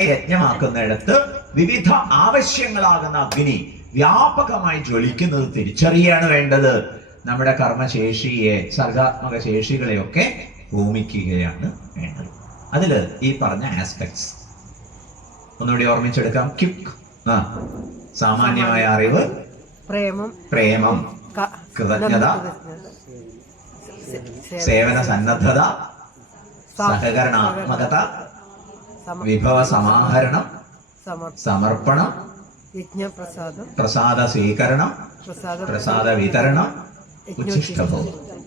യജ്ഞമാക്കുന്നിടത്ത് വിവിധ ആവശ്യങ്ങളാകുന്ന അഗ്നി വ്യാപകമായി ജ്വലിക്കുന്നത് തിരിച്ചറിയാണ് വേണ്ടത്. നമ്മുടെ കർമ്മശേഷിയെ സർഗാത്മക ശേഷികളെയൊക്കെ ഭൂമിക്കുകയാണ് വേണ്ടത്. അതിൽ ഈ പറഞ്ഞ ആസ്പെക്ട്സ് ഒന്നുകൂടി ഓർമ്മിച്ചെടുക്കാം. ക്യുക്ക് ആ സാമാന്യമായ അറിവ്. പ്രേമം. പ്രേമം. കൃതജ്ഞത. സേവന സന്നദ്ധത. സഹകരണാത്മകത. വിഭവ സമാഹരണം സമർപ്പണം യജ്ഞപ്രസാദം പ്രസാദ സ്വീകരണം പ്രസാദ വിതരണം ഉച്ഛിഷ്ടഭോഗം.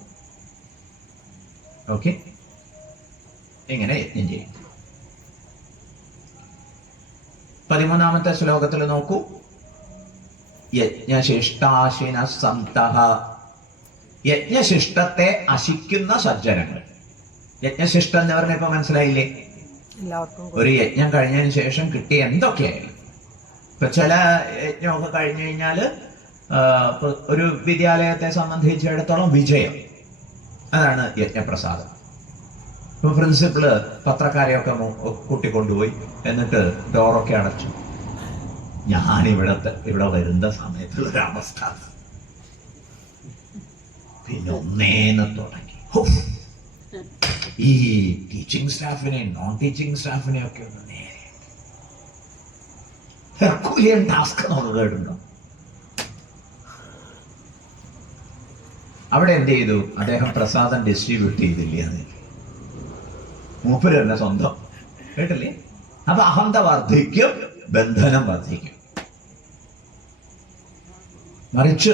ഓക്കെ. ഇങ്ങനെ യജ്ഞം ചെയ്യും? പതിമൂന്നാമത്തെ ശ്ലോകത്തിൽ നോക്കൂ. യജ്ഞശിഷ്ടാശിന സന്തഃ യജ്ഞശിഷ്ടത്തെ അശിക്കുന്ന സജ്ജനങ്ങൾ. യജ്ഞശിഷ്ടം എന്ന് പറഞ്ഞ ഇപ്പൊ മനസ്സിലായില്ലേ? ഒരു യജ്ഞം കഴിഞ്ഞതിന് ശേഷം കിട്ടിയ എന്തൊക്കെയായാലും ഇപ്പൊ ചില യജ്ഞമൊക്കെ കഴിഞ്ഞു കഴിഞ്ഞാൽ ഒരു വിദ്യാലയത്തെ സംബന്ധിച്ചിടത്തോളം വിജയം. അതാണ് യജ്ഞപ്രസാദം. ഇപ്പൊ പ്രിൻസിപ്പൾ പത്രക്കാരെയൊക്കെ കൂട്ടിക്കൊണ്ടുപോയി. എന്നിട്ട് ഡോറൊക്കെ അടച്ചു. ഞാൻ ഇവിടത്തെ ഇവിടെ വരുന്ന സമയത്തുള്ള ഒരവസ്ഥ പിന്നെ ഒന്നേന്ന് തുടങ്ങി. ഈ ടീച്ചിങ് സ്റ്റാഫിനെ നോൺ ടീച്ചിങ് സ്റ്റാഫിനെ ഒക്കെ ഒന്ന് നേരെ. ടാസ്ക് കേട്ടുണ്ടോ അവിടെ എന്ത് ചെയ്തു? അദ്ദേഹം പ്രസാദം ഡിസ്ട്രിബ്യൂട്ട് ചെയ്തില്ല അത്? മൂപ്പര് തന്നെ സ്വന്തം. കേട്ടില്ലേ? അപ്പൊ അഹന്ത വർദ്ധിക്കും ബന്ധനം വർദ്ധിക്കും. മറിച്ച്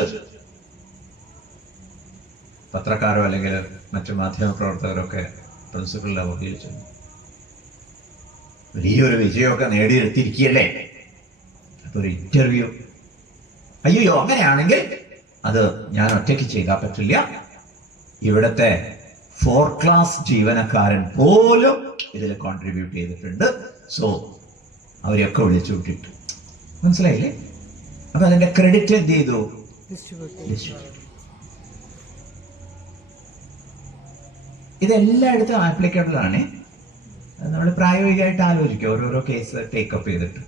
പത്രക്കാരോ അല്ലെങ്കിൽ മറ്റ് മാധ്യമ പ്രവർത്തകരൊക്കെ പ്രിൻസിപ്പലിനെ അവഹേളിച്ചു വലിയൊരു വിജയമൊക്കെ നേടിയെടുത്തിരിക്കുകയല്ലേ? അപ്പൊ ഒരു ഇന്റർവ്യൂ അയ്യോ അങ്ങനെയാണെങ്കിൽ അത് ഞാൻ ഒറ്റയ്ക്ക് ചെയ്താൽ പറ്റില്ല. ഇവിടുത്തെ ഫോർ ക്ലാസ് ജീവനക്കാരൻ പോലും ഇതിൽ കോൺട്രിബ്യൂട്ട് ചെയ്തിട്ടുണ്ട്. സോ അവരെയൊക്കെ വിളിച്ചു വിട്ടിട്ട് മനസ്സിലായില്ലേ? അപ്പൊ അതിന്റെ ക്രെഡിറ്റ് എന്ത് ചെയ്തു? ഡിസ്ട്രിബ്യൂട്ട് ഇതെല്ലായിടത്തും ആപ്ലിക്കബിൾ ആണ്. നമ്മൾ പ്രായോഗികമായിട്ട് ആലോചിക്കുക. ഓരോരോ കേസ് ടേക്കപ്പ് ചെയ്തിട്ട്.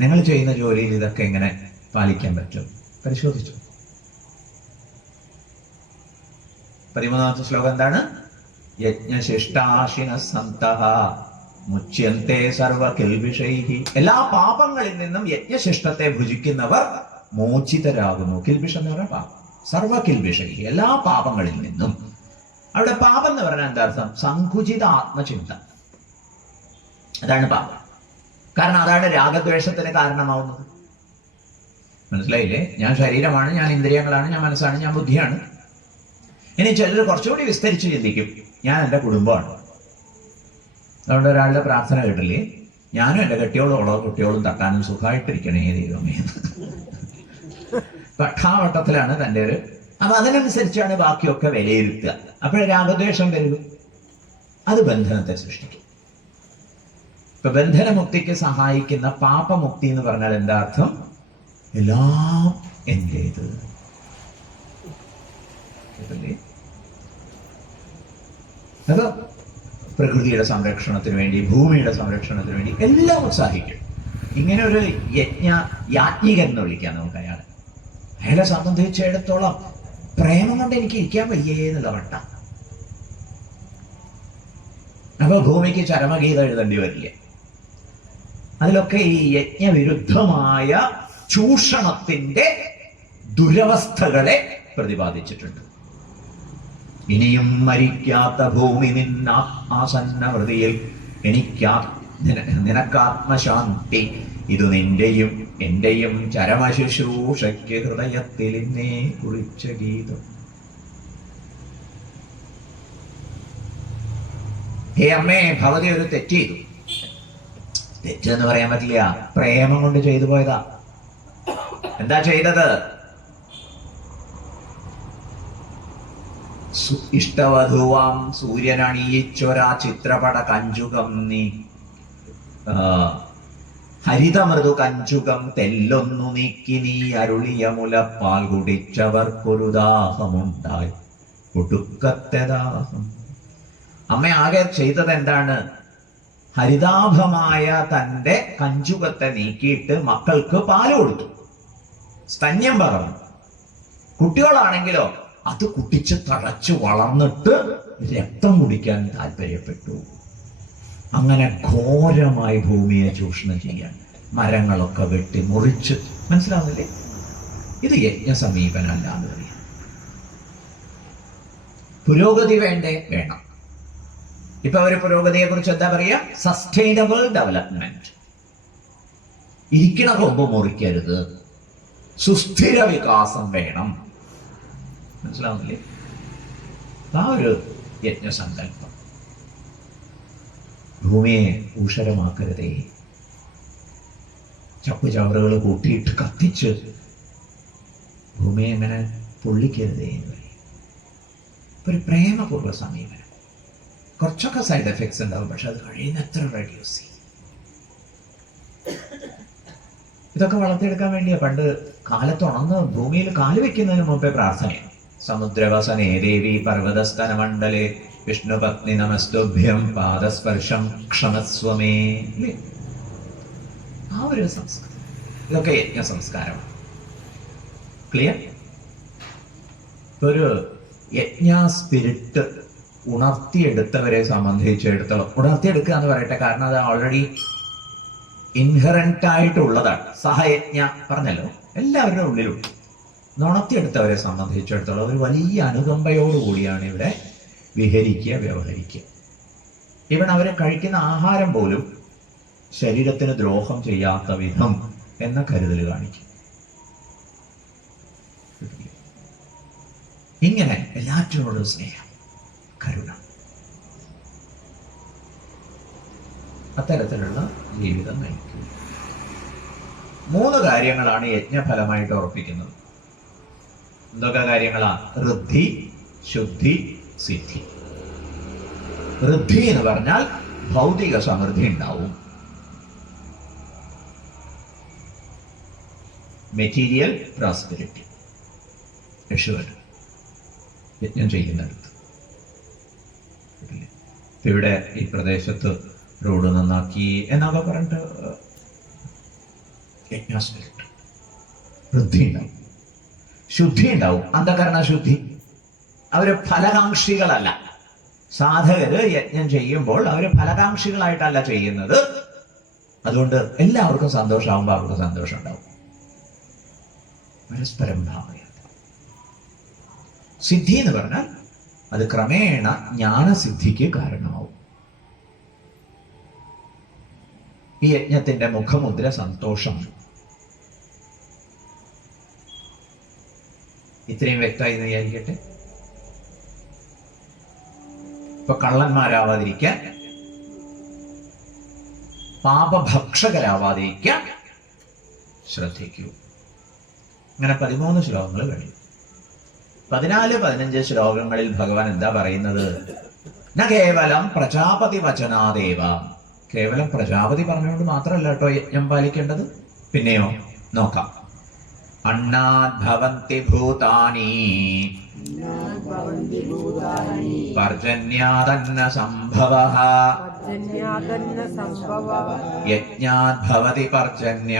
നിങ്ങൾ ചെയ്യുന്ന ജോലിയിൽ ഇതൊക്കെ എങ്ങനെ പാലിക്കാൻ പറ്റും? പരിശോധിച്ചു. പതിമൂന്നാമത്തെ ശ്ലോകം എന്താണ്? യജ്ഞശിഷ്ടാശിന സന്തഃ മുച്യന്തെ സർവ കിൽബിഷൈഹി എല്ലാ പാപങ്ങളിൽ നിന്നും യജ്ഞശിഷ്ടത്തെ ഭുജിക്കുന്നവർ മോചിതരാകുന്നു. കിൽബിഷ എന്ന് പറഞ്ഞാൽ പാപം. സർവ കിൽബിഷൈഹി എല്ലാ പാപങ്ങളിൽ നിന്നും അവിടെ പാപം എന്ന് പറഞ്ഞാൽ എന്താ അർത്ഥം? സങ്കുചിത ആത്മചിന്ത. അതാണ് പാപം. കാരണം അതാണ് രാഗദ്വേഷത്തിന് കാരണമാവുന്നത്. മനസ്സിലായില്ലേ? ഞാൻ ശരീരമാണ് ഞാൻ ഇന്ദ്രിയങ്ങളാണ് ഞാൻ മനസ്സാണ് ഞാൻ ബുദ്ധിയാണ്. ഇനി ചിലർ കുറച്ചുകൂടി വിസ്തരിച്ച് ചിന്തിക്കും ഞാൻ എന്റെ കുടുംബമാണ്. അതുകൊണ്ട് ഒരാളുടെ പ്രാർത്ഥന കേട്ടില്ലേ? ഞാനും എന്റെ കെട്ടിയോളും ഉള്ള കുട്ടിയോളും തട്ടാനും സുഖമായിട്ടിരിക്കണേ ദൈവമേ. പക്ഷാവട്ടത്തിലാണ് തന്റെ ഒരു അപ്പൊ അതിനനുസരിച്ചാണ് ബാക്കിയൊക്കെ വിലയിരുത്തുക. അപ്പോഴേ രാഗദ്വേഷം വരും. അത് ബന്ധനത്തെ സൃഷ്ടിക്കും. ഇപ്പൊ ബന്ധനമുക്തിക്ക് സഹായിക്കുന്ന പാപമുക്തി എന്ന് പറഞ്ഞാൽ എന്താ അർത്ഥം? എല്ലാം എന്റേത്? അത് പ്രകൃതിയുടെ സംരക്ഷണത്തിന് വേണ്ടി ഭൂമിയുടെ സംരക്ഷണത്തിന് വേണ്ടി എല്ലാം ഉത്സാഹിക്കും. ഇങ്ങനെ ഒരു യജ്ഞ യാജ്ഞികൻ എന്ന് വിളിക്കാം നമുക്ക് അയാളെ. അയാളെ സംബന്ധിച്ചിടത്തോളം പ്രേമം കൊണ്ട് എനിക്ക് ഇരിക്കാൻ വയ്യേ എന്നുള്ള വട്ട. അപ്പൊ ഭൂമിക്ക് ചരമഗീതം എഴുതേണ്ടി വരില്ല? അതിലൊക്കെ ഈ യജ്ഞവിരുദ്ധമായ ചൂഷണത്തിന്റെ ദുരവസ്ഥകളെ പ്രതിപാദിച്ചിട്ടുണ്ട്. ഇനിയും മരിക്കാത്ത ഭൂമി നിന്ന ആസന്ന വൃതിയിൽ എനിക്കാ നിന- നിനക്കാത്മശാന്തി ഇത് നിന്റെയും എന്റെയും ചരമശുശ്രൂഷയ്ക്ക് ഹൃദയത്തിൽ ഇന്നേ കുറിച്ച ഗീതം. ഹേ അമ്മേ ഭവതി ഒരു തെറ്റ് ചെയ്തു. തെറ്റെന്ന് പറയാൻ പറ്റില്ല. പ്രേമം കൊണ്ട് ചെയ്തു പോയതാ. എന്താ ചെയ്തത്? ഇഷ്ടവധുവാം സൂര്യനണിയിച്ചൊരാ ചിത്രപട കഞ്ചുകം നീ ഹരിതമൃദു കഞ്ചുകം തെല്ലൊന്നു നീക്കി നീ അരുളിയ മുലപ്പാൽ കുടിച്ചവർക്കൊരു ദാഹമുണ്ടായി. ഒടുക്കത്തെ ദാഹം. അമ്മ ആകെ ചെയ്തത് എന്താണ്? ഹരിതാഭമായ തന്റെ കഞ്ചുകത്തെ നീക്കിയിട്ട് മക്കൾക്ക് പാൽ കൊടുത്തു. സ്തന്യം പകർന്നു കുട്ടികളാണെങ്കിലോ അത് കുട്ടിച്ച് തഴച്ചു വളർന്നിട്ട് രക്തം കുടിക്കാൻ താല്പര്യപ്പെട്ടു. അങ്ങനെ ഘോരമായി ഭൂമിയെ ചൂഷണം ചെയ്യാൻ മരങ്ങളൊക്കെ വെട്ടി മുറിച്ച്. മനസ്സിലാവുന്നില്ലേ? ഇത് യജ്ഞ സമീപനല്ല എന്ന് പറയാം. പുരോഗതി വേണ്ടേ? വേണം. ഇപ്പൊ അവർ പുരോഗതിയെ കുറിച്ച് എന്താ പറയുക സസ്റ്റൈനബിൾ ഡെവലപ്മെന്റ് ഇരിക്കണ കൊമ്പ് മുറിക്കരുത്. സുസ്ഥിര വികാസം വേണം. മനസ്സിലാവുന്നില്ലേ? ആ ഒരു യജ്ഞസങ്കല്പം ഭൂമിയെ ഊഷരമാക്കരുതേ ചപ്പുചവറുകൾ കൂട്ടിയിട്ട് കത്തിച്ച് ഭൂമിയെ ഇങ്ങനെ പൊള്ളിക്കരുതേ എന്ന് പറയും. ഒരു പ്രേമപൂർവ സമീപനം. കുറച്ചൊക്കെ സൈഡ് എഫക്ട്സ് ഉണ്ടാവും പക്ഷെ അത് കഴിയുന്നത്ര റെഡ്യൂസ് ചെയ്യും. ഇതൊക്കെ വളർത്തിയെടുക്കാൻ വേണ്ടിയാ. പണ്ട് കാലത്തുണർന്ന് ഭൂമിയിൽ കാൽ വെക്കുന്നതിന് മുമ്പേ പ്രാർത്ഥനയാണ്. സമുദ്രവസനേ ദേവി പർവതസ്തന മണ്ഡലെ വിഷ്ണുപത്നി നമസ്തുഭ്യം പാദസ്പർശം ക്ഷമസ്വമേ ആ ഒരു സംസ്കാരം. ഇതൊക്കെ യജ്ഞ സംസ്കാരമാണ് ക്ലിയർ ഒരു യജ്ഞ സ്പിരിറ്റ് ഉണർത്തിയെടുത്തവരെ സംബന്ധിച്ചിടത്തോളം. ഉണർത്തിയെടുക്കുക എന്ന് പറയട്ടെ കാരണം അത് ഓൾറെഡി ഇൻഹറന്റ് ആയിട്ടുള്ളതാണ്. സഹയജ്ഞ പറഞ്ഞല്ലോ എല്ലാവരുടെ ഉള്ളിലുണ്ട് ഉണർത്തിയെടുത്തവരെ സംബന്ധിച്ചിടത്തോളം ഒരു വലിയ അനുകമ്പയോടുകൂടിയാണ് ഇവിടെ വിഹരിക്കുക വ്യവഹരിക്കുക. ഇവൻ അവർ കഴിക്കുന്ന ആഹാരം പോലും ശരീരത്തിന് ദ്രോഹം ചെയ്യാത്ത വിധം എന്ന കരുതൽ കാണിക്കും. ഇങ്ങനെ എല്ലാറ്റിനോടും സ്നേഹം കരുണ. അത്തരത്തിലുള്ള ജീവിതം നയിക്കുക മൂന്ന് കാര്യങ്ങളാണ് യജ്ഞഫലമായിട്ട് ഉറപ്പിക്കുന്നത്. എന്തൊക്കെ കാര്യങ്ങളാണ് ഋദ്ധി ശുദ്ധി സിദ്ധി. ഋദ്ധി എന്ന് പറഞ്ഞാൽ ഭൗതിക സമൃദ്ധി ഉണ്ടാവും. മെറ്റീരിയൽ പ്രോസ്പെരിറ്റി രക്ഷപ്പെട്ടു യജ്ഞം ചെയ്യുന്നിടത്ത്. ഇവിടെ ഈ പ്രദേശത്ത് റോഡ് നന്നാക്കി എന്നൊക്കെ പറഞ്ഞിട്ട് യജ്ഞാസ്പിരിറ്റ് വൃദ്ധി ഉണ്ടാവും. ശുദ്ധി ഉണ്ടാവും. അന്ധകരണ ശുദ്ധി? അവർ ഫലകാംക്ഷികളല്ല. സാധകര് യജ്ഞം ചെയ്യുമ്പോൾ അവർ ഫലകാംക്ഷികളായിട്ടല്ല ചെയ്യുന്നത്. അതുകൊണ്ട് എല്ലാവർക്കും സന്തോഷമാകുമ്പോൾ അവർക്ക് സന്തോഷം ഉണ്ടാവും പരസ്പരം ഭാവന സിദ്ധി എന്ന് പറഞ്ഞാൽ അത് ക്രമേണ ജ്ഞാനസിദ്ധിക്ക് കാരണമാവും. ഈ യജ്ഞത്തിന്റെ മുഖമുദ്ര സന്തോഷം. ഇത്രയും വ്യക്തമായി വിചാരിക്കട്ടെ? ഇപ്പൊ കള്ളന്മാരാവാതിരിക്കാൻ പാപഭക്ഷകരാവാതിരിക്കാൻ ശ്രദ്ധിക്കൂ. അങ്ങനെ പതിമൂന്ന് ശ്ലോകങ്ങൾ കഴിയും പതിനാല് പതിനഞ്ച് ശ്ലോകങ്ങളിൽ ഭഗവാൻ എന്താ പറയുന്നത്? ന കേവലം പ്രജാപതി വചനാദേവ. കേവലം പ്രജാപതി പറഞ്ഞുകൊണ്ട് മാത്രമല്ല കേട്ടോ യജ്ഞം പാലിക്കേണ്ടത്. പിന്നെയോ നോക്കാം. അണ്ണാത് ഭവന്തി ഭൂതാനി പർജന്യാതന്ന സംഭവ പർജന്യാതന്ന സംഭവ യജ്ഞാത് ഭവതി പർജന്യ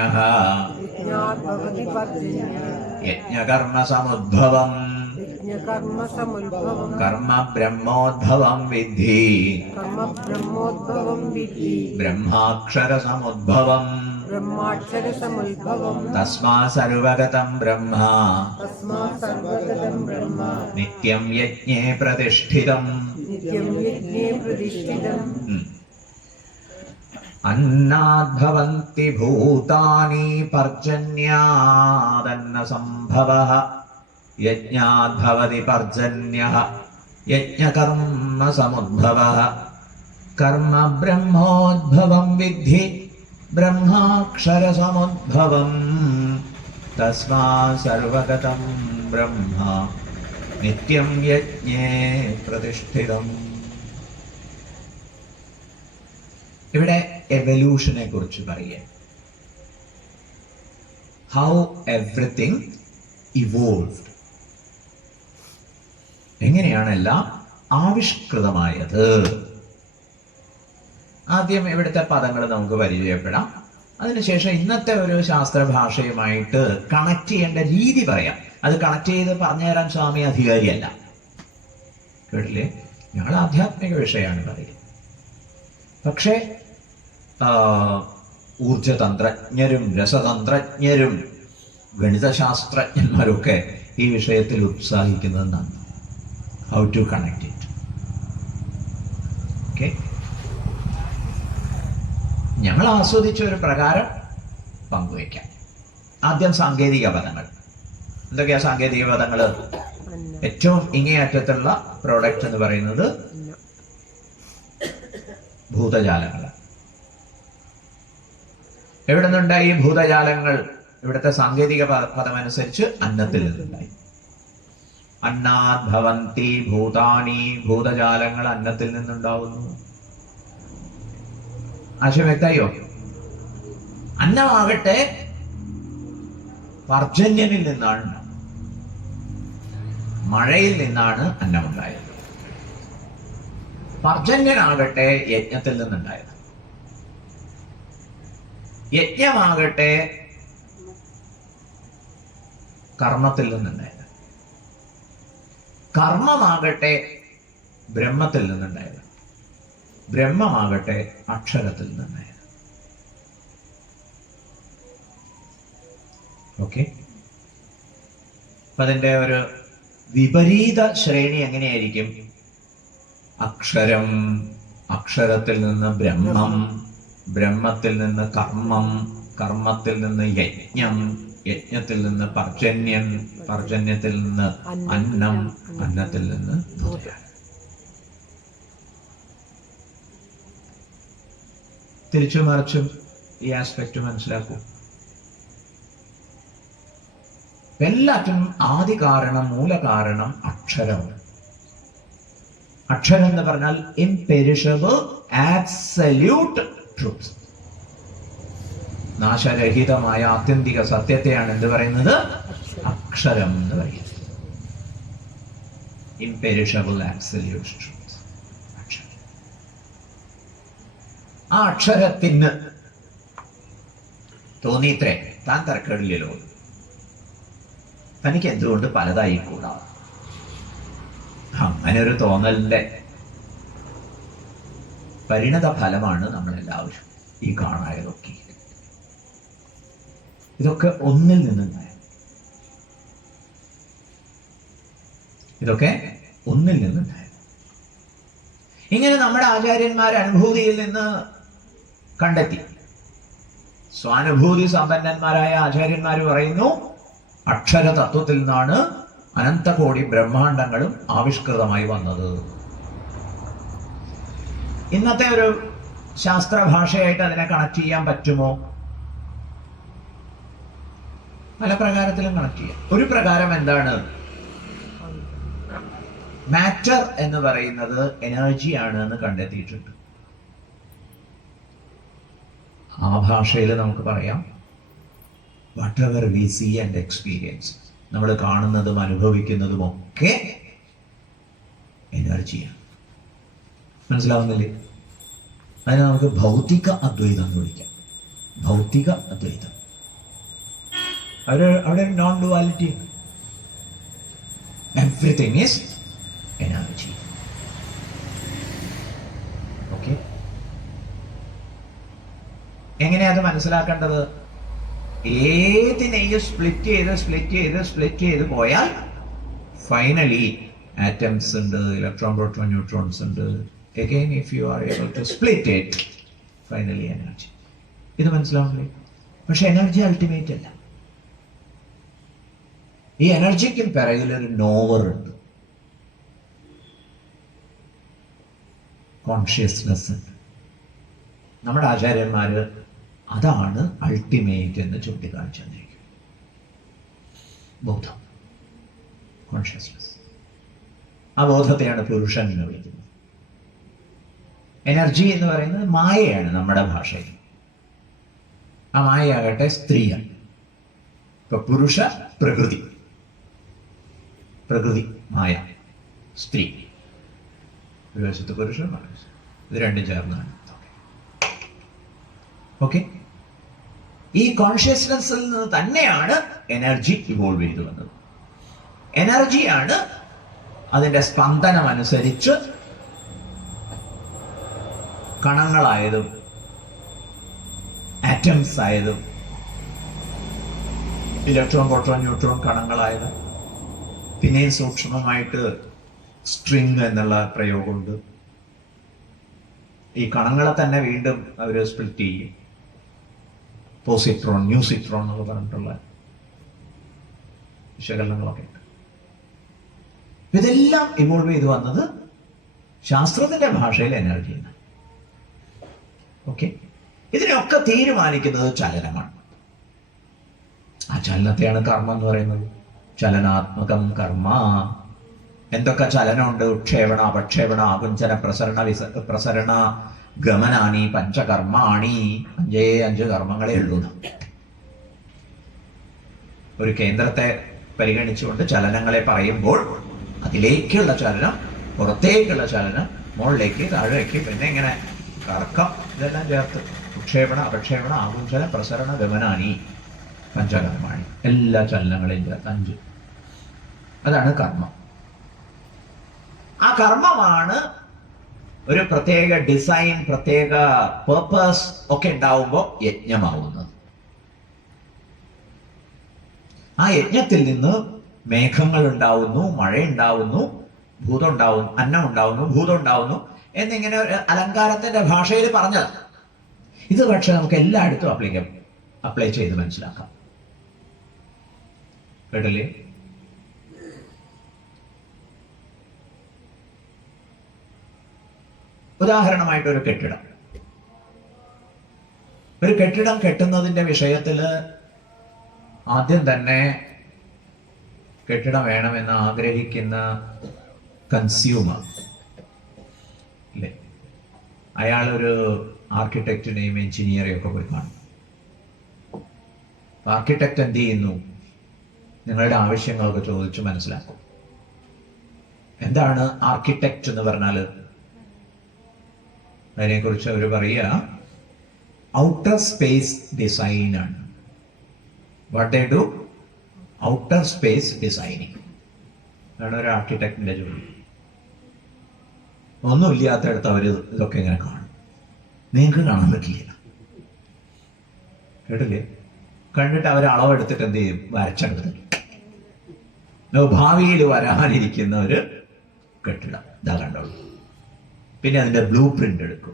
യജ്ഞാദ്ഭവതി പർജന്യ യജ്ഞകർമ്മ സമുദ്ഭവം യജ്ഞകർമ്മ സമുദ്ഭവം കർമ്മ ബ്രഹ്മോദ്ഭവം വിദ്ധി കർമ്മ ബ്രഹ്മോദ്ഭവം വിധി ബ്രഹ്മാക്ഷര സമുദ്ഭവം ബ്രഹ്മാക്ഷര സമുദ്ഭവം തസ്മാ സർവഗതം ബ്രഹ്മ തസ്മാ സർവഗതം ബ്രഹ്മ നിത്യം യജ്ഞേ तस्मा सर्वगतं ब्रह्मा। नित्यं यज्ञे പ്രതിഷ്ഠിതം ഇവിടെ എവല്യൂഷനെ കുറിച്ച് പറയുക. ഹൗ എവ്രിതിങ് ഇവോൾവ് എങ്ങനെയാണ് എല്ലാം ആവിഷ്കൃതമായത്? ആദ്യം ഇവിടുത്തെ പദങ്ങൾ നമുക്ക് പരിചയപ്പെടാം. അതിനുശേഷം ഇന്നത്തെ ഒരു ശാസ്ത്ര ഭാഷയുമായിട്ട് കണക്ട് ചെയ്യേണ്ട രീതി പറയാം. അത് കണക്ട് ചെയ്ത് പറഞ്ഞുതരാൻ സ്വാമി അധികാരിയല്ല. കേട്ടില്ലേ? ഞങ്ങൾ ആധ്യാത്മിക വിഷയമാണ് പറയുന്നത് പക്ഷേ ഊർജതന്ത്രജ്ഞരും രസതന്ത്രജ്ഞരും ഗണിതശാസ്ത്രജ്ഞന്മാരൊക്കെ ഈ വിഷയത്തിൽ ഉത്സാഹിക്കുന്നത് നന്ദി how to connect it okay ഞങ്ങൾ ആസ്വദിച്ച ഒരു പ്രകാരം പങ്കുവയ്ക്കാം. ആദ്യം സാങ്കേതിക പദങ്ങൾ എന്തൊക്കെയാ സാങ്കേതിക പദങ്ങൾ ഏറ്റവും ഇങ്ങേയറ്റത്തുള്ള പ്രോഡക്റ്റ് എന്ന് പറയുന്നത് ഭൂതജാലങ്ങൾ. എവിടെ നിന്നുണ്ടായി ഭൂതജാലങ്ങൾ? ഇവിടുത്തെ സാങ്കേതിക പദം പദമനുസരിച്ച് അന്നത്തിൽ നിന്നുണ്ടായി. അന്നാത് ഭവന്തി ഭൂതാനി ഭൂതജാലങ്ങൾ അന്നത്തിൽ നിന്നുണ്ടാവുന്നു. ആശയം വ്യക്തമായോ? അന്നമാകട്ടെ പർജന്യനിൽ നിന്നാണ് മഴയിൽ നിന്നാണ് അന്നമുണ്ടായത്. പർജന്യനാകട്ടെ യജ്ഞത്തിൽ നിന്നുണ്ടായത്. യജ്ഞമാകട്ടെ കർമ്മത്തിൽ നിന്നുണ്ടായത്. കർമ്മമാകട്ടെ ബ്രഹ്മത്തിൽ നിന്നുണ്ടായത്. ബ്രഹ്മമാകട്ടെ അക്ഷരത്തിൽ നിന്ന് ഓക്കെ അപ്പൊ അതിന്റെ ഒരു വിപരീത ശ്രേണി എങ്ങനെയായിരിക്കും? അക്ഷരം അക്ഷരത്തിൽ നിന്ന് ബ്രഹ്മം ബ്രഹ്മത്തിൽ നിന്ന് കർമ്മം കർമ്മത്തിൽ നിന്ന് യജ്ഞം യജ്ഞത്തിൽ നിന്ന് പർജന്യം പർജന്യത്തിൽ നിന്ന് അന്നം അന്നത്തിൽ നിന്ന് ഭൂതം തിരിച്ചു മറിച്ചും ഈ ആസ്പെക്ട് മനസ്സിലാക്കൂ. എല്ലാറ്റിനും ആദി കാരണം മൂലകാരണം അക്ഷരമാണ് അക്ഷരം. എന്ന് പറഞ്ഞാൽ ഇംപെരിഷബിൾ ആബ്സല്യൂട്ട് ട്രൂത്ത് നാശരഹിതമായ ആത്യന്തിക സത്യത്തെയാണ് എന്ത് പറയുന്നത്? അക്ഷരം എന്ന് പറയുന്നത്. ഇംപെരിഷബിൾ ആബ്സല്യൂട്ട് ട്രൂത്ത് അക്ഷരം ആ അക്ഷരത്തിന് തോന്നിയിത്രേ. താൻ തരക്കേടില്ലല്ലോ തനിക്ക് എന്തുകൊണ്ട് പലതായി കൂടാ? അങ്ങനെ ഒരു തോന്നലിന്റെ പരിണത ഫലമാണ് നമ്മളെല്ലാവരും ഈ കാണായതൊക്കെ ഇതൊക്കെ ഒന്നിൽ നിന്ന് ഇതൊക്കെ ഒന്നിൽ നിന്നുണ്ടായത് ഇങ്ങനെ നമ്മുടെ ആചാര്യന്മാർ അനുഭൂതിയിൽ നിന്ന് കണ്ടെത്തി. സ്വാനുഭൂതി സമ്പന്നന്മാരായ ആചാര്യന്മാർ പറയുന്നു അക്ഷര തത്വത്തിൽ നിന്നാണ് അനന്തകോടി ബ്രഹ്മാണ്ടങ്ങളും ആവിഷ്കൃതമായി വന്നത്. ഇന്നത്തെ ഒരു ശാസ്ത്ര ഭാഷയായിട്ട് അതിനെ കണക്ട് ചെയ്യാൻ പറ്റുമോ? പല പ്രകാരത്തിലും കണക്ട് ചെയ്യാം. ഒരു പ്രകാരം എന്താണ്? മാറ്റർ എന്ന് പറയുന്നത് എനർജിയാണ് എന്ന് കണ്ടെത്തിയിട്ടുണ്ട്. ആ ഭാഷയിൽ നമുക്ക് പറയാം. Whatever we see and experience നമ്മൾ കാണുന്നതും അനുഭവിക്കുന്നതും ഒക്കെ എനർജിയാണ് മനസ്സിലാവുന്നില്ലേ? അതിനെ നമുക്ക് ഭൗതിക അദ്വൈതം എന്ന് വിളിക്കാം. ഭൗതിക അദ്വൈതം. അവിടെ അവിടെ non duality everything is energy okay എങ്ങനെയാ അത് മനസ്സിലാക്കേണ്ടത്? ഏതിനെയും സ്പ്ലിറ്റ് ചെയ്ത് സ്പ്ലിറ്റ് ചെയ്ത് സ്പ്ലിറ്റ് ചെയ്ത് പോയാൽ ഫൈനലി ആറ്റംസ് ഉണ്ട് ഇലക്ട്രോൺ പ്രോട്ടോൺ ന്യൂട്രോൺസ് ഉണ്ട്. Again if you are able to split it finally energy ഇത് മനസ്സിലാവുന്നില്ലേ? പക്ഷെ എനർജി അൾട്ടിമേറ്റ് അല്ല. ഈ എനർജിക്കും പിറകിൽ ഒരു നോവർ ഉണ്ട്. കോൺഷ്യസ്നെസ് ഉണ്ട്. നമ്മുടെ ആചാര്യന്മാര് അതാണ് അൾട്ടിമേറ്റ് എന്ന് ചൂണ്ടിക്കാണിച്ചു തന്നിരിക്കുന്നത് ബോധം. കോൺഷ്യസ്നസ് ആ ബോധത്തെയാണ് പുരുഷൻ എന്ന് വിളിക്കുന്നത്. എനർജി എന്ന് പറയുന്നത് മായയാണ് നമ്മുടെ ഭാഷയിൽ. ആ മായയാകട്ടെ സ്ത്രീയാണ്. ഇപ്പൊ പുരുഷ പ്രകൃതി. പ്രകൃതി മായ സ്ത്രീ. ഒരു വശത്ത് പുരുഷൻ ഇത് രണ്ടും ചേർന്നാണ്. ഓക്കെ ഈ കോൺഷ്യസ്നെസ്സിൽ നിന്ന് തന്നെയാണ് എനർജി ഇവോൾവ് ചെയ്തു വന്നത്. എനർജിയാണ് അതിന്റെ സ്പന്ദനം അനുസരിച്ച് കണങ്ങളായതും ആറ്റംസ് ആയതും ഇലക്ട്രോൺ പ്രോട്ടോൺ ന്യൂട്രോൺ കണങ്ങളായത് പിന്നെയും സൂക്ഷ്മമായിട്ട് സ്ട്രിങ് എന്നുള്ള പ്രയോഗമുണ്ട്. ഈ കണങ്ങളെ തന്നെ വീണ്ടും അവർ സ്പ്ലിറ്റ് ചെയ്യും. പോസിട്രോൺ ന്യൂസിട്രോൺ എന്നൊക്കെ പറഞ്ഞിട്ടുള്ള വിശകലനങ്ങളൊക്കെ ഉണ്ട്. ഇതെല്ലാം ഇവോൾവ് ചെയ്ത് വന്നത് ശാസ്ത്രത്തിന്റെ ഭാഷയിൽ എനർജിയാണ് ഓക്കെ ഇതിനെയൊക്കെ തീരുമാനിക്കുന്നത് ചലനമാണ്. ആ ചലനത്തെയാണ് കർമ്മം എന്ന് പറയുന്നത്. ചലനാത്മകം കർമ്മ. എന്തൊക്കെ ചലനമുണ്ട്? ഉക്ഷേപണ അപക്ഷേപണ ആകുഞ്ചന പ്രസരണ വിസ പ്രസരണ ഗമനാനി പഞ്ചകർമാണി. അഞ്ചേ അഞ്ച് കർമ്മങ്ങളെ ഉള്ളൂ. ഒരു കേന്ദ്രത്തെ പരിഗണിച്ചുകൊണ്ട് ചലനങ്ങളെ പറയുമ്പോൾ അതിലേക്കുള്ള ചലനം പുറത്തേക്കുള്ള ചലനം മുകളിലേക്ക് താഴേക്ക് പിന്നെ ഇങ്ങനെ കറക്കം ഇതെല്ലാം ചേർത്ത് ഉക്ഷേപണ അപക്ഷേപണ ആകുഞ്ചല പ്രസരണ ഗമനാനി പഞ്ചകർമാണി. എല്ലാ ചലനങ്ങളെയും ചേർത്ത് അഞ്ച്. അതാണ് കർമ്മം. ആ കർമ്മമാണ് ഒരു പ്രത്യേക ഡിസൈൻ പ്രത്യേക പേർപ്പസ് ഒക്കെ ഉണ്ടാവുമ്പോൾ യജ്ഞമാവുന്നത് ആ യജ്ഞത്തിൽ നിന്ന് മേഘങ്ങൾ ഉണ്ടാവുന്നു മഴ ഉണ്ടാവുന്നു ഭൂതം ഉണ്ടാവുന്നു അന്നം ഉണ്ടാവുന്നു ഭൂതം ഉണ്ടാവുന്നു എന്നിങ്ങനെ ഒരു അലങ്കാരത്തിന്റെ ഭാഷയിൽ പറഞ്ഞത് ഇത് പക്ഷെ നമുക്ക് എല്ലായിടത്തും അപ്ലൈ അപ്ലൈ ചെയ്ത് മനസ്സിലാക്കാം. കേട്ടില്ലേ? ഉദാഹരണമായിട്ട് ഒരു കെട്ടിടം. ഒരു കെട്ടിടം കെട്ടുന്നതിന്റെ വിഷയത്തിൽ ആദ്യം തന്നെ കെട്ടിടം വേണമെന്ന് ആഗ്രഹിക്കുന്ന കൺസ്യൂമർ അല്ലേ അയാളൊരു ആർക്കിടെക്റ്റിനെയും എഞ്ചിനീയറെയും ഒക്കെ പോയി കാണും. ആർക്കിടെക്റ്റ് എന്ത് ചെയ്യുന്നു? നിങ്ങളുടെ ആവശ്യങ്ങളൊക്കെ ചോദിച്ചു മനസ്സിലാക്കും. എന്താണ് ആർക്കിടെക്റ്റ് എന്ന് പറഞ്ഞാൽ അതിനെക്കുറിച്ച് അവർ പറയുക ഔട്ടർ സ്പേസ് ഡിസൈൻ ആണ്. What I do outer space designing അതാണ് ഒരു ആർക്കിടെക്റ്റിന്റെ ജോലി. ഒന്നുമില്ലാത്തടത്ത് അവർ ഇതൊക്കെ ഇങ്ങനെ കാണും. നിങ്ങൾക്ക് കാണാൻ പറ്റില്ല. കേട്ടില്ലേ? കണ്ടിട്ട് അവർ അളവെടുത്തിട്ട് എന്ത് ചെയ്യും? വരച്ചെടുത്തു ഭാവിയിൽ വരാനിരിക്കുന്ന ഒരു കെട്ടിടം. ഇതാ കണ്ടോളൂ. പിന്നെ അതിന്റെ ബ്ലൂ പ്രിന്റ് എടുക്കും.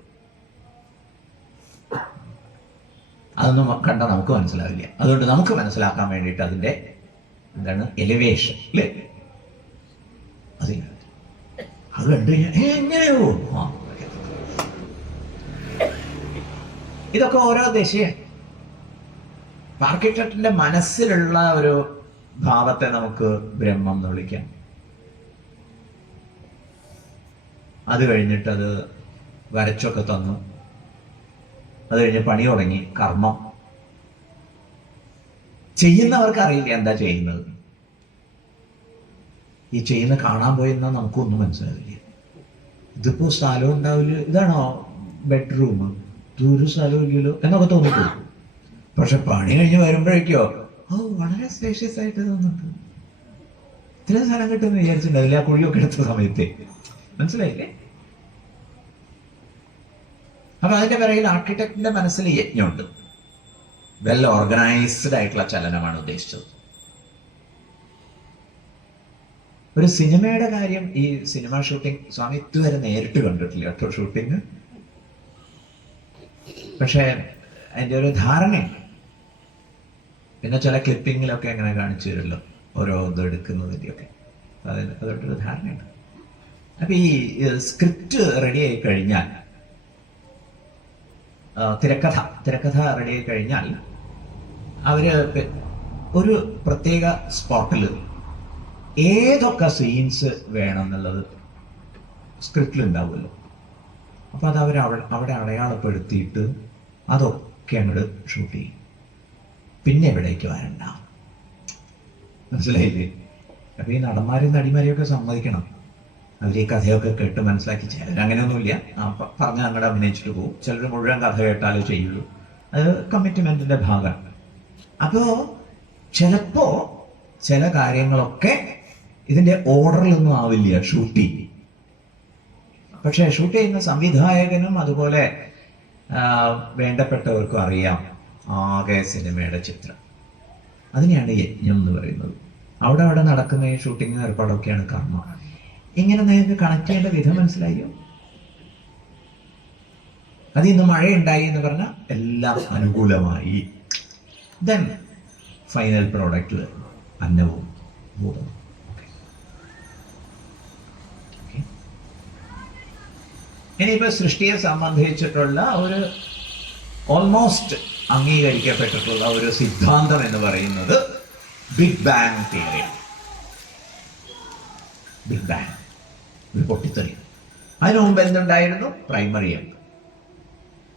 അതൊന്നും കണ്ടാൽ നമുക്ക് മനസ്സിലാവില്ല. അതുകൊണ്ട് നമുക്ക് മനസ്സിലാക്കാൻ വേണ്ടിയിട്ട് അതിന്റെ എന്താണ് എലിവേഷൻ അല്ലേ അത്. അത് കണ്ടു എങ്ങനെയോ ഇതൊക്കെ ഓരോ ദിശയാണ് ആർക്കിടെക്റ്റിന്റെ മനസ്സിലുള്ള ഒരു ഭാവത്തെ നമുക്ക് ബ്രഹ്മം എന്ന് വിളിക്കാം. അത് കഴിഞ്ഞിട്ട് അത് വരച്ചൊക്കെ തന്നു. അത് കഴിഞ്ഞ് പണി തുടങ്ങി കർമ്മം. ചെയ്യുന്നവർക്ക് അറിയില്ല എന്താ ചെയ്യുന്നത്. ഈ ചെയ്യുന്ന കാണാൻ പോയെന്നാ നമുക്കൊന്നും മനസ്സിലാവില്ല. ഇതിപ്പോ സ്ഥലം ഉണ്ടാവില്ല. ഇതാണോ ബെഡ്റൂം ഇതൊരു സ്ഥലം ഇല്ലല്ലോ എന്നൊക്കെ തോന്നിപ്പോകും പക്ഷെ പണി കഴിഞ്ഞ് വരുമ്പോഴേക്കോ ഓ വളരെ സ്പേഷ്യസ് ആയിട്ട് തോന്നുന്നുണ്ട്. ഇത്രയും സ്ഥലം കിട്ടുമെന്ന് വിചാരിച്ചിട്ടുണ്ടാവില്ല. ആ കുഴിയൊക്കെ എടുത്ത സമയത്ത്. മനസ്സിലായില്ലേ? അപ്പൊ അതിന്റെ പിറകിൽ ആർക്കിടെക്റ്റിന്റെ മനസ്സിൽ യജ്ഞമുണ്ട് വെൽ ഓർഗനൈസ്ഡ് ആയിട്ടുള്ള ചലനമാണ് ഉദ്ദേശിച്ചത്. ഒരു സിനിമയുടെ കാര്യം ഈ സിനിമ ഷൂട്ടിംഗ് സ്വാമി ഇതുവരെ നേരിട്ട് കണ്ടിട്ടില്ല കേട്ടോ ഷൂട്ടിങ് പക്ഷേ അതിന്റെ ഒരു ധാരണയുണ്ട്. പിന്നെ ചില ക്ലിപ്പിങ്ങിലൊക്കെ അങ്ങനെ കാണിച്ചു തരുമല്ലോ. ഓരോ ഇത് എടുക്കുന്നതിന്റെയൊക്കെ അതിന് അതൊരു ധാരണയുണ്ട്. അപ്പൊ ഈ സ്ക്രിപ്റ്റ് റെഡി ആയി കഴിഞ്ഞാൽ തിരക്കഥ തിരക്കഥ റെഡി ആയി കഴിഞ്ഞാൽ അവർ ഒരു പ്രത്യേക സ്പോട്ടിൽ ഏതൊക്കെ സീൻസ് വേണം എന്നുള്ളത് സ്ക്രിപ്റ്റിൽ ഉണ്ടാവുമല്ലോ. അപ്പൊ അത് അവർ അവിടെ അടയാളപ്പെടുത്തിയിട്ട് അതൊക്കെ അങ്ങോട്ട് ഷൂട്ട് ചെയ്യും. പിന്നെ എവിടേക്ക് വരണ്ട. മനസ്സിലായില്ലേ? അപ്പൊ ഈ നടന്മാരും നടിമാരെയൊക്കെ സമ്മതിക്കണം. അവർ ഈ കഥയൊക്കെ കേട്ട് മനസ്സിലാക്കി. പറഞ്ഞ പറഞ്ഞ് അങ്ങോട്ട് അഭിനയിച്ചിട്ട് പോകും. ചിലർ മുഴുവൻ കഥ കേട്ടാലേ ചെയ്യുള്ളൂ. അത് കമ്മിറ്റ്മെന്റിന്റെ ഭാഗമാണ് അപ്പോ ചിലപ്പോ ചില കാര്യങ്ങളൊക്കെ ഇതിന്റെ ഓർഡറിലൊന്നും ആവില്ല ഷൂട്ടിങ് പക്ഷേ ഷൂട്ട് ചെയ്യുന്ന സംവിധായകനും അതുപോലെ വേണ്ടപ്പെട്ടവർക്കും അറിയാം ആകെ സിനിമയുടെ ചിത്രം. അതിനെയാണ് യജ്ഞം എന്ന് പറയുന്നത്. അവിടെ അവിടെ നടക്കുന്ന ഈ ഷൂട്ടിങ് ഏർപ്പാടൊക്കെയാണ് കർമ്മ. ഇങ്ങനെ നിങ്ങൾക്ക് കണക്ട് ചെയ്യേണ്ട വിധം മനസ്സിലായോ? അത് ഇന്ന് ഉണ്ടായി എന്ന് പറഞ്ഞാൽ എല്ലാം അനുകൂലമായി. ദെൻ ഫൈനൽ പ്രോഡക്റ്റ് അന്നവും ഭൂതവും. ഇനിയിപ്പോൾ സൃഷ്ടിയെ സംബന്ധിച്ചിട്ടുള്ള ഒരു ഓൾമോസ്റ്റ് അംഗീകരിക്കപ്പെട്ടിട്ടുള്ള ഒരു സിദ്ധാന്തം എന്ന് പറയുന്നത് big bang theory big bang പൊട്ടിത്തെറി അതിനു മുമ്പ് എന്തുണ്ടായിരുന്നു? പ്രൈമറി എഗ്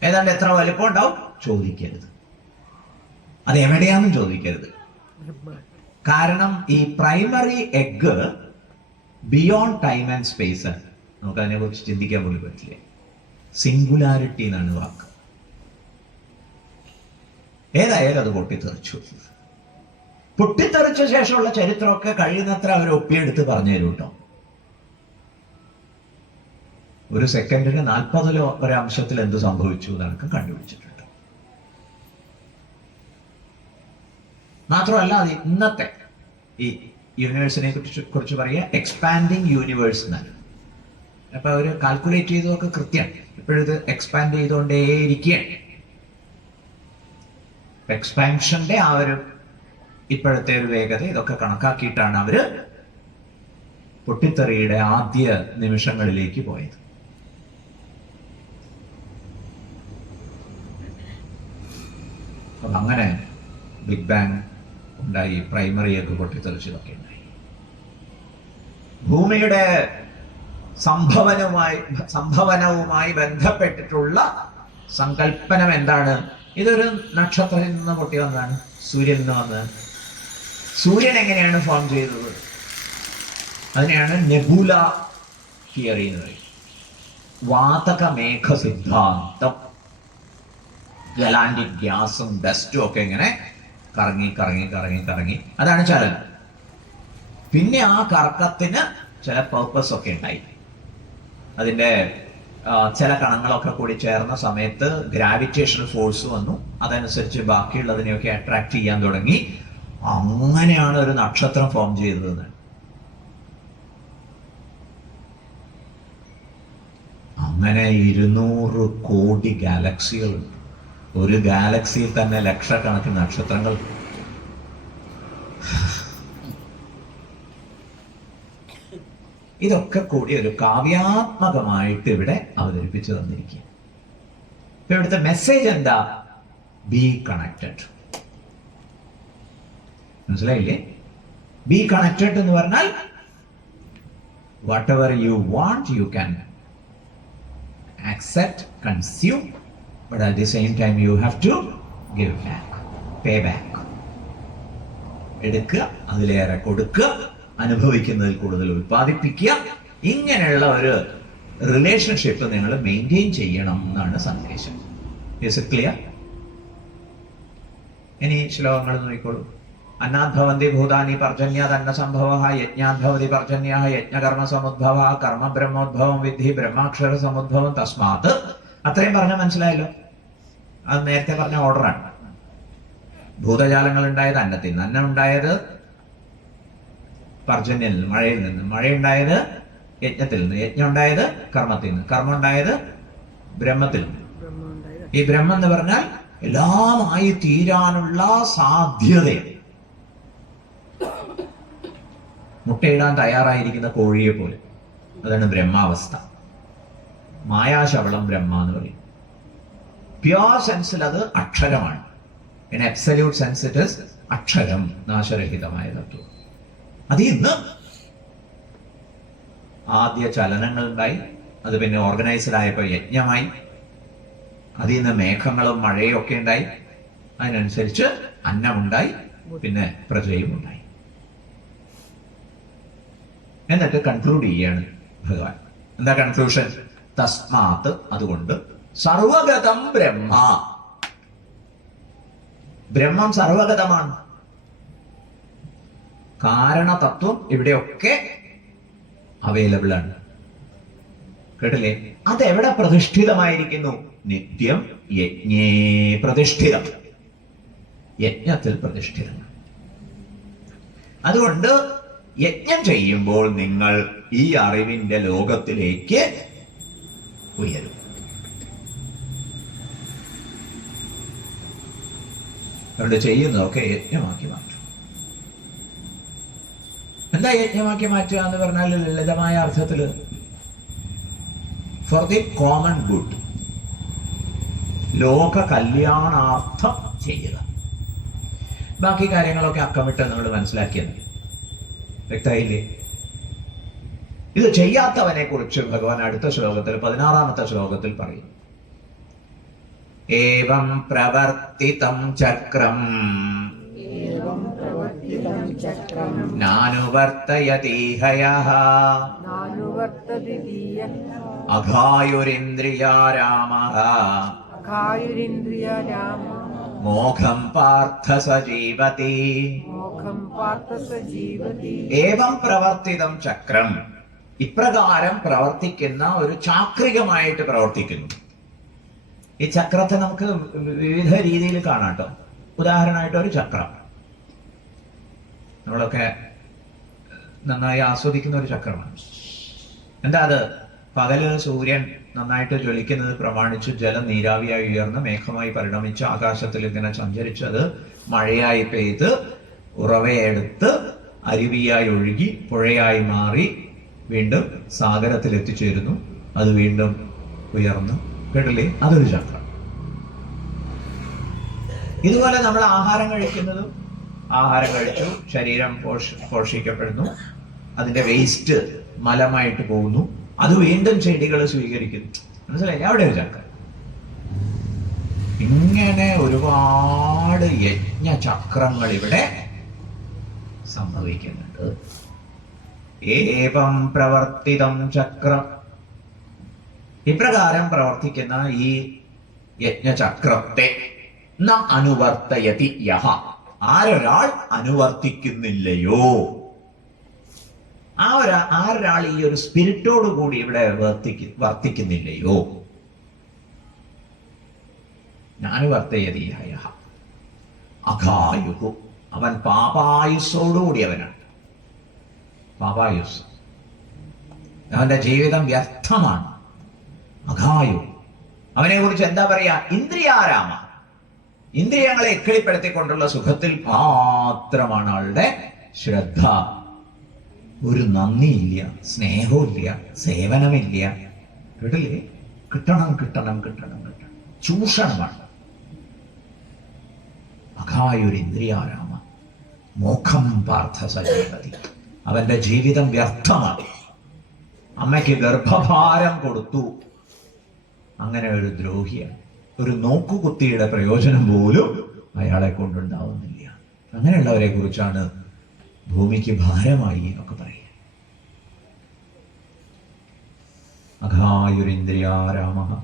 ഏതാണ്ട് എത്ര വലുപ്പം ഉണ്ടാവും? ചോദിക്കരുത്. അത് എവിടെയാണെന്നും ചോദിക്കരുത്. കാരണം ഈ primary egg beyond time and space നമുക്ക് അതിനെ കുറിച്ച് ചിന്തിക്കാൻ പോലും പറ്റില്ല. സിംഗുലാരിറ്റി എന്നാണ് വാക്ക്. ഏതായാലും അത് പൊട്ടിത്തെറിച്ചു. പൊട്ടിത്തെറിച്ച ശേഷമുള്ള ചരിത്രമൊക്കെ കഴിയുന്നത്ര അവർ ഒപ്പിയെടുത്ത് പറഞ്ഞു തരും കേട്ടോ. ഒരു സെക്കൻഡിന് നാൽപ്പതിലോ ഒരംശത്തിൽ എന്ത് സംഭവിച്ചു എന്നൊക്കെ കണ്ടുപിടിച്ചിട്ടുണ്ട്. മാത്രമല്ല അത് ഇന്നത്തെ ഈ യൂണിവേഴ്സിനെ കുറിച്ച് കുറിച്ച് പറയുക എക്സ്പാൻഡിങ് യൂണിവേഴ്സ് എന്നാണ്. അപ്പൊ അവർ കാൽക്കുലേറ്റ് ചെയ്തതൊക്കെ കൃത്യം. ഇപ്പോഴിത് എക്സ്പാൻഡ് ചെയ്തുകൊണ്ടേയിരിക്കുകയാണ്. എക്സ്പാൻഷന്റെ ആ ഒരു ഇപ്പോഴത്തെ ഒരു വേഗത ഇതൊക്കെ കണക്കാക്കിയിട്ടാണ് അവർ പൊട്ടിത്തെറിയുടെ ആദ്യ നിമിഷങ്ങളിലേക്ക് പോയത്. അപ്പൊ അങ്ങനെ ബിഗ് ബാങ് ഉണ്ടായി പ്രൈമറിയൊക്കെ പൊട്ടിത്തെറിച്ചതൊക്കെ ഉണ്ടായി. ഭൂമിയുടെ സംഭവനവുമായി സംഭവനവുമായി ബന്ധപ്പെട്ടിട്ടുള്ള സങ്കല്പനം എന്താണ്? ഇതൊരു നക്ഷത്രത്തിൽ നിന്ന് പൊട്ടി വന്നതാണ്. സൂര്യനിൽ നിന്ന് വന്ന് സൂര്യൻ എങ്ങനെയാണ് ഫോം ചെയ്തത്? അതിനെയാണ് നെബുല തിയറി എന്ന് പറയും. വാതക മേഘ സിദ്ധാന്തം. ഗലാൻഡിക് ഗ്യാസും ഡസ്റ്റും ഒക്കെ ഇങ്ങനെ കറങ്ങി കറങ്ങി കറങ്ങി കറങ്ങി. അതാണ് ചലനം. പിന്നെ ആ കറക്കത്തിന് ചില പർപ്പസ് ഒക്കെ ഉണ്ടായി. അതിന്റെ ചില കണങ്ങളൊക്കെ കൂടി ചേർന്ന സമയത്ത് ഗ്രാവിറ്റേഷണൽ ഫോഴ്സ് വന്നു. അതനുസരിച്ച് ബാക്കിയുള്ളതിനെയൊക്കെ അട്രാക്ട് ചെയ്യാൻ തുടങ്ങി. അങ്ങനെയാണ് ഒരു നക്ഷത്രം ഫോം ചെയ്തത് അങ്ങനെ ഇരുന്നൂറ് കോടി ഗാലക്സികളുണ്ട് ഒരു ഗാലക്സിയിൽ തന്നെ ലക്ഷക്കണക്കിന് നക്ഷത്രങ്ങൾ. ഇതൊക്കെ കൂടി ഒരു കാവ്യാത്മകമായിട്ട് ഇവിടെ അവതരിപ്പിച്ചു തന്നിരിക്കുക ഇപ്പൊ ഇവിടുത്തെ മെസ്സേജ് എന്താ? ബി കണക്റ്റഡ് മനസ്സിലായില്ലേ? ബി കണക്റ്റഡ് എന്ന് പറഞ്ഞാൽ whatever you want you can accept, consume, but at the same time you have to give back, pay back. എടുക്കുക അതിലേറെ കൊടുക്കുക അനുഭവിക്കുന്നതിൽ കൂടുതൽ ഉൽപ്പാദിപ്പിക്കുക. ഇങ്ങനെയുള്ള ഒരു റിലേഷൻഷിപ്പ് നിങ്ങൾ മെയിന്റെയിൻ ചെയ്യണം എന്നാണ് സന്ദേശം. ക്ലിയർ ഇനി ശ്ലോകങ്ങൾ നോക്കിക്കോളൂ. അന്നാദ്ഭവന്തി ഭൂതാനി പർജന്യ തന്ന സംഭവ യജ്ഞാദ്ഭവതി പർജന്യ യജ്ഞകർമ്മ സമുദ്ഭവ കർമ്മ ബ്രഹ്മോദ്ഭവം വിധി ബ്രഹ്മാക്ഷര സമുദ്ഭവം തസ്മാത്. അത്രയും പറഞ്ഞാൽ മനസ്സിലായല്ലോ? അത് നേരത്തെ പറഞ്ഞ ഓർഡറാണ്. ഭൂതജാലങ്ങൾ ഉണ്ടായത് അന്നത്തിൽ നിന്ന്. അന്നം ഉണ്ടായത് പർജന്യൽ നിന്ന് മഴയിൽ നിന്ന്. മഴയുണ്ടായത് യജ്ഞത്തിൽ നിന്ന്. യജ്ഞം ഉണ്ടായത് കർമ്മത്തിൽ നിന്ന്. കർമ്മം ഉണ്ടായത് ബ്രഹ്മത്തിൽ നിന്ന്. ഈ ബ്രഹ്മം എന്ന് പറഞ്ഞാൽ എല്ലാമായി തീരാനുള്ള സാധ്യത മുട്ടയിടാൻ തയ്യാറായിരിക്കുന്ന കോഴിയെ പോലെ അതാണ് ബ്രഹ്മാവസ്ഥ. മായാശവളം ബ്രഹ്മ എന്ന് പറയും. പ്യോർ സെൻസിൽ അത് അക്ഷരമാണ്. In absolute sense it is അക്ഷരം നാശരഹിതമായ തത്വം അത് ഇന്ന് ആദ്യ ചലനങ്ങൾ ഉണ്ടായി അത് പിന്നെ ഓർഗനൈസ്ഡ് ആയപ്പോൾ യജ്ഞമായി അതിൽ നിന്ന് മേഘങ്ങളും മഴയും ഒക്കെ ഉണ്ടായി അതിനനുസരിച്ച് അന്നമുണ്ടായി പിന്നെ പ്രജയും ഉണ്ടായി എന്നിട്ട് കൺക്ലൂഡ് ചെയ്യാണ് ഭഗവാൻ. എന്താ കൺക്ലൂഷൻ തസ്മാത്ത് അതുകൊണ്ട് സർവഗതം ബ്രഹ്മ. ബ്രഹ്മം സർവഗതമാണ്. കാരണതത്വം ഇവിടെയൊക്കെ അവൈലബിൾ ആണ്. കേട്ടില്ലേ? അതെവിടെ പ്രതിഷ്ഠിതമായിരിക്കുന്നു? നിത്യം യജ്ഞേ പ്രതിഷ്ഠിതം. യജ്ഞത്തിൽ പ്രതിഷ്ഠിതം. അതുകൊണ്ട് യജ്ഞം ചെയ്യുമ്പോൾ നിങ്ങൾ ഈ അറിവിന്റെ ലോകത്തിലേക്ക് ഉയരും. അതുകൊണ്ട് ചെയ്യുന്നതൊക്കെ യജ്ഞമാക്കി മാറ്റും. എന്താ യജ്ഞമാക്കി മാറ്റുക എന്ന് പറഞ്ഞാൽ ലളിതമായ അർത്ഥത്തിൽ ഫോർ ദി കോമൺ ഗുഡ് ലോക കല്യാണാർത്ഥം ചെയ്യുക. ബാക്കി കാര്യങ്ങളൊക്കെ അക്കമിട്ട് നമ്മൾ മനസ്സിലാക്കിയത്. വ്യക്തമായില്ലേ? ഇത് ചെയ്യാത്തവനെ കുറിച്ച് ഭഗവാൻ അടുത്ത ശ്ലോകത്തിൽ പതിനാറാമത്തെ ശ്ലോകത്തിൽ പറയും. एवं प्रवर्तितं चक्रं നാനുവർത്തയതീഹയ नानुवर्तति धीयः അഘായുരിന്ദ്രിയാരാമ अघायुरिन्द्रिय राम മോഘം പാർത്ഥ സജീവതി मोखं पार्थ स जीवति ഏവം പ്രവർത്തിതം ചക്രം ഇപ്രകാരം പ്രവർത്തിക്കുന്ന ഒരു ചാക്രികമായിട്ട് പ്രവർത്തിക്കുന്നു ഈ ചക്രത്തെ നമുക്ക് വിവിധ രീതിയിൽ കാണാം കേട്ടോ. ഉദാഹരണമായിട്ട് ഒരു ചക്രം. നമ്മളൊക്കെ നന്നായി ആസ്വദിക്കുന്ന ഒരു ചക്രമാണ്. എന്താ അത്? പകൽ സൂര്യൻ നന്നായിട്ട് ജ്വലിക്കുന്നത് പ്രമാണിച്ച് ജലം നീരാവിയായി ഉയർന്ന് മേഘമായി പരിണമിച്ച് ആകാശത്തിൽ ഇങ്ങനെ സഞ്ചരിച്ചത് മഴയായി പെയ്ത് ഉറവയെടുത്ത് അരുവിയായി ഒഴുകി പുഴയായി മാറി വീണ്ടും സാഗരത്തിൽ എത്തിച്ചേരുന്നു അത് വീണ്ടും ഉയർന്നു. കേട്ടില്ലേ? അതൊരു ചക്രം. ഇതുപോലെ നമ്മൾ ആഹാരം കഴിക്കുന്നതും? ആഹാരം കഴിച്ചു ശരീരം പോഷ പോഷിക്കപ്പെടുന്നു അതിന്റെ വേസ്റ്റ് മലമായിട്ട് പോകുന്നു അത് വീണ്ടും ചെടികൾ സ്വീകരിക്കുന്നു. മനസ്സിലായി അവിടെ ഒരു ചക്രം. ഇങ്ങനെ ഒരുപാട് യജ്ഞ ചക്രങ്ങൾ ഇവിടെ സംഭവിക്കുന്നുണ്ട്. ഏവം പ്രവർത്തിതം ചക്രം. ഇപ്രകാരം പ്രവർത്തിക്കുന്ന ഈ യജ്ഞചക്രത്തെ ന അനുവർത്തയതി യഹ. ആരൊരാൾ അനുവർത്തിക്കുന്നില്ലയോ? ആ ഒരാ ആരൊരാൾ ഈ ഒരു സ്പിരിറ്റോട് കൂടി ഇവിടെ വർത്തിക്ക് വർത്തിക്കുന്നില്ലയോ? ഞാനുവർത്തയതി യഹ. അഘായുഹു അവൻ പാപായുസ്സോടുകൂടിയവനാണ്. പാപായുസ് അവന്റെ ജീവിതം വ്യർത്ഥമാണ്. അഘായു അവനെ കുറിച്ച് എന്താ പറയാ? ഇന്ദ്രിയാരാമ. ഇന്ദ്രിയങ്ങളെ എക്കിളിപ്പെടുത്തിക്കൊണ്ടുള്ള സുഖത്തിൽ മാത്രമാണ് ആളുടെ ശ്രദ്ധ. ഒരു നന്ദിയില്ല സ്നേഹമില്ല സേവനമില്ല. കേട്ടില്ലേ? കിട്ടണം കിട്ടണം കിട്ടണം കിട്ടണം. ചൂഷണമാണ്. മഹായൊരു ഇന്ദ്രിയാരാമ. മോഖം പാർത്ഥ സജീവതി. അവന്റെ ജീവിതം വ്യർത്ഥമാണ്. അമ്മയ്ക്ക് ഗർഭഭാരം കൊടുത്തു. അങ്ങനെ ഒരു ദ്രോഹിയാണ് ഒരു നോക്കുകുത്തിയുടെ പ്രയോജനം പോലും അയാളെ കൊണ്ടുണ്ടാവുന്നില്ല. അങ്ങനെയുള്ളവരെ കുറിച്ചാണ് ഭൂമിക്ക് ഭാരമായി എന്നൊക്കെ പറയുക. അഘായുരിന്ദ്രിയാരാമ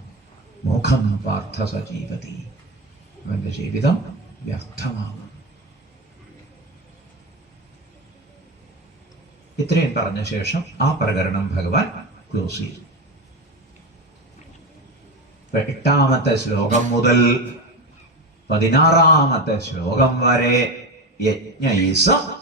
മുഖം പാർത്ഥ സജീവതി. അവന്റെ ജീവിതം വ്യർത്ഥമാകും. ഇത്രയും പറഞ്ഞ ശേഷം ആ പ്രകരണം ഭഗവാൻ ക്ലോസ് ചെയ്തു. എട്ടാമത്തെ ശ്ലോകം മുതൽ പതിനാറാമത്തെ ശ്ലോകം വരെ യജ്ഞയിസം